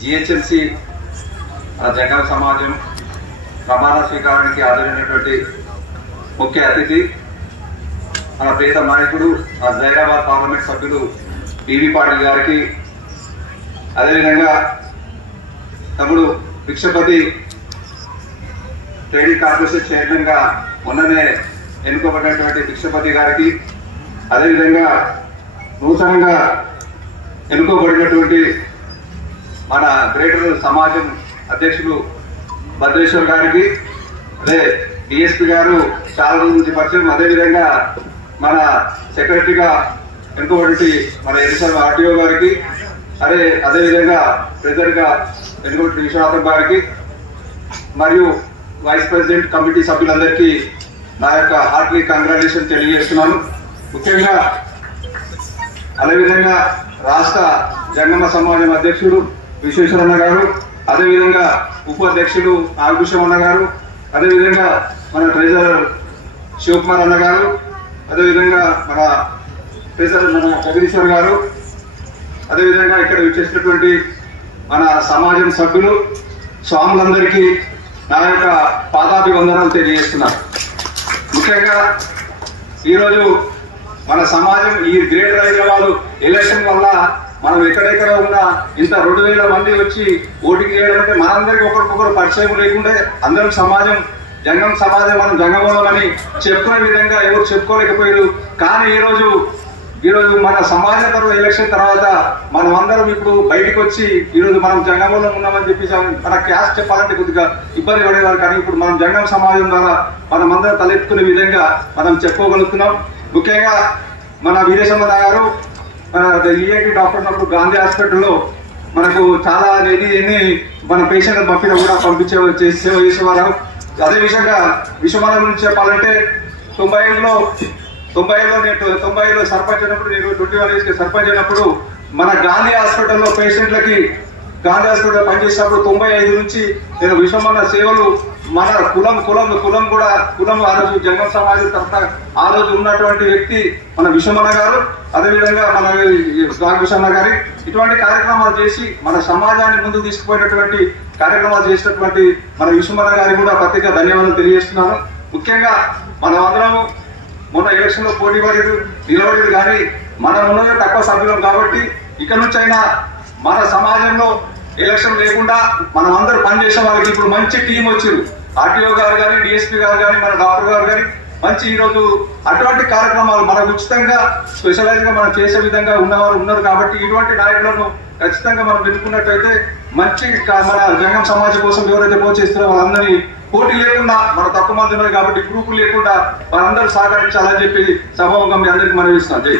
GHMC జంగమ సమాజం ప్రమాణ స్వీకారానికి హాజరైనటువంటి ముఖ్య అతిథి మన ప్రియత నాయకుడు జైరాబాద్ పార్లమెంట్ సభ్యులు పివి పాటిల్ గారికి, అదేవిధంగా తమ్ముడు భిక్షపతి ట్రేడింగ్ కార్పొరేషన్ చైర్మన్ గా మొన్ననే ఎన్నుకోబడినటువంటి భిక్షపతి గారికి, అదేవిధంగా నూతనంగా ఎన్నుకోబడినటువంటి మన గ్రేటర్ సమాజం అధ్యక్షులు భద్రేశ్వర్ గారికి, అదే డిఎస్పీ గారు చాలా రోజుల నుంచి పరిచయం, అదేవిధంగా మన సెక్రటరీగా ఎన్నుకోబడి మన ఎన్నిసార్లు ఆర్టీఓ గారికి, అదేవిధంగా ప్రెసిడెంట్ గా ఎన్నుకోబడి విశ్వనాథం గారికి మరియు వైస్ ప్రెసిడెంట్ కమిటీ సభ్యులందరికీ నా యొక్క హార్ట్లీ కంగ్రాచులేషన్ తెలియజేస్తున్నాను. ముఖ్యంగా అదేవిధంగా రాష్ట్ర జంగమ సమాజం అధ్యక్షుడు విశ్వేశ్వరన్న గారు, అదేవిధంగా ఉపాధ్యక్షుడు నాగభూషం అన్న గారు, అదేవిధంగా మన ట్రెజరర్ శివకుమార్ అన్న గారు, అదేవిధంగా మన ట్రెజరర్ మన జగదీశ్వర్ గారు, అదేవిధంగా ఇక్కడ విచ్చేసినటువంటి మన సమాజం సభ్యులు స్వాములందరికీ నా యొక్క పాదాభివందనాలు తెలియజేస్తున్నారు. ముఖ్యంగా ఈరోజు మన సమాజం ఈ గ్రేటర్ హైదరాబాద్ ఎలక్షన్ వల్ల మనం ఎక్కడెక్కడ ఉన్నా ఇంత 2000 మంది వచ్చి ఓటింగ్ చేయడం అంటే మనందరికీ ఒకరికొకరు పరిచయం లేకుంటే అందరం సమాజం జంగం సమాజం మనం జంగమని చెప్పుకునే విధంగా ఎవరు చెప్పుకోలేకపోయారు. కానీ ఈరోజు మన సమాజ తర్వాత ఎలక్షన్ తర్వాత మనం అందరం ఇప్పుడు బయటకు వచ్చి ఈరోజు మనం జంగంలో ఉన్నామని చెప్పి మన క్యాస్ట్ చెప్పాలంటే కొద్దిగా ఇబ్బంది పడేవారు. కానీ ఇప్పుడు మనం జంగం సమాజం ద్వారా మనం అందరం తలెత్తుకునే విధంగా మనం చెప్పుకోగలుగుతున్నాం. ముఖ్యంగా మన వీరేశమ్మ గారు ఈఏటి డాక్టర్ ఉన్నప్పుడు గాంధీ హాస్పిటల్లో మనకు చాలా ఎన్ని మన పేషెంట్ పంపిన కూడా సేవ చేసేవారు. అదే విధంగా విశ్వమానం గురించి చెప్పాలంటే 95లో సర్పంచ్ అయినప్పుడు, నేను 21 ఏజ్కి సర్పంచ్ అయినప్పుడు మన గాంధీ హాస్పిటల్లో పేషెంట్లకి గాంధీ హాస్పిటల్లో పనిచేసినప్పుడు 95 నుంచి నేను విశ్వమాన సేవలు మన కులం ఆ రోజు జంగం సమాజం తరఫున ఆ రోజు ఉన్నటువంటి వ్యక్తి మన విశ్వమన్న గారు, అదేవిధంగా మన నాగభూషణ గారి ఇటువంటి కార్యక్రమాలు చేసి మన సమాజాన్ని ముందుకు తీసుకుపోయినటువంటి కార్యక్రమాలు చేసినటువంటి మన విశ్వమన్న గారికి కూడా ప్రత్యేక ధన్యవాదాలు తెలియజేస్తున్నాను. ముఖ్యంగా మనం అందరము మొన్న ఎలక్షన్ లో పోటీ పడేది నిలబడేది, కానీ మనం ఉన్నదే తక్కువ సభ్యులం కాబట్టి ఇక్కడ నుంచి అయినా మన సమాజంలో ఎలక్షన్ లేకుండా మనం అందరూ పనిచేసే వాళ్ళకి ఇప్పుడు మంచి టీం వచ్చింది. ఆర్టీఓ గారు కానీ, డిఎస్పీ గారు కానీ, మన డాక్టర్ గారు కానీ మంచి ఈరోజు అటువంటి కార్యక్రమాలు మనకు ఉచితంగా స్పెషలైజ్ గా మనం చేసే విధంగా ఉన్నవారు ఉన్నారు. కాబట్టి ఇటువంటి నాయకులను ఖచ్చితంగా మనం ఎన్నుకున్నట్టయితే మంచి మన జంగం సమాజం కోసం ఎవరైతే ప్రోత్సహిస్తారో వాళ్ళందరినీ పోటీ లేకుండా మన తక్కువ మంది ఉన్నారు కాబట్టి గ్రూపులు లేకుండా వాళ్ళందరూ సహకరించాలని చెప్పి సభాముఖంగా మీ అందరికీ మనవి ఇస్తున్నాం. జై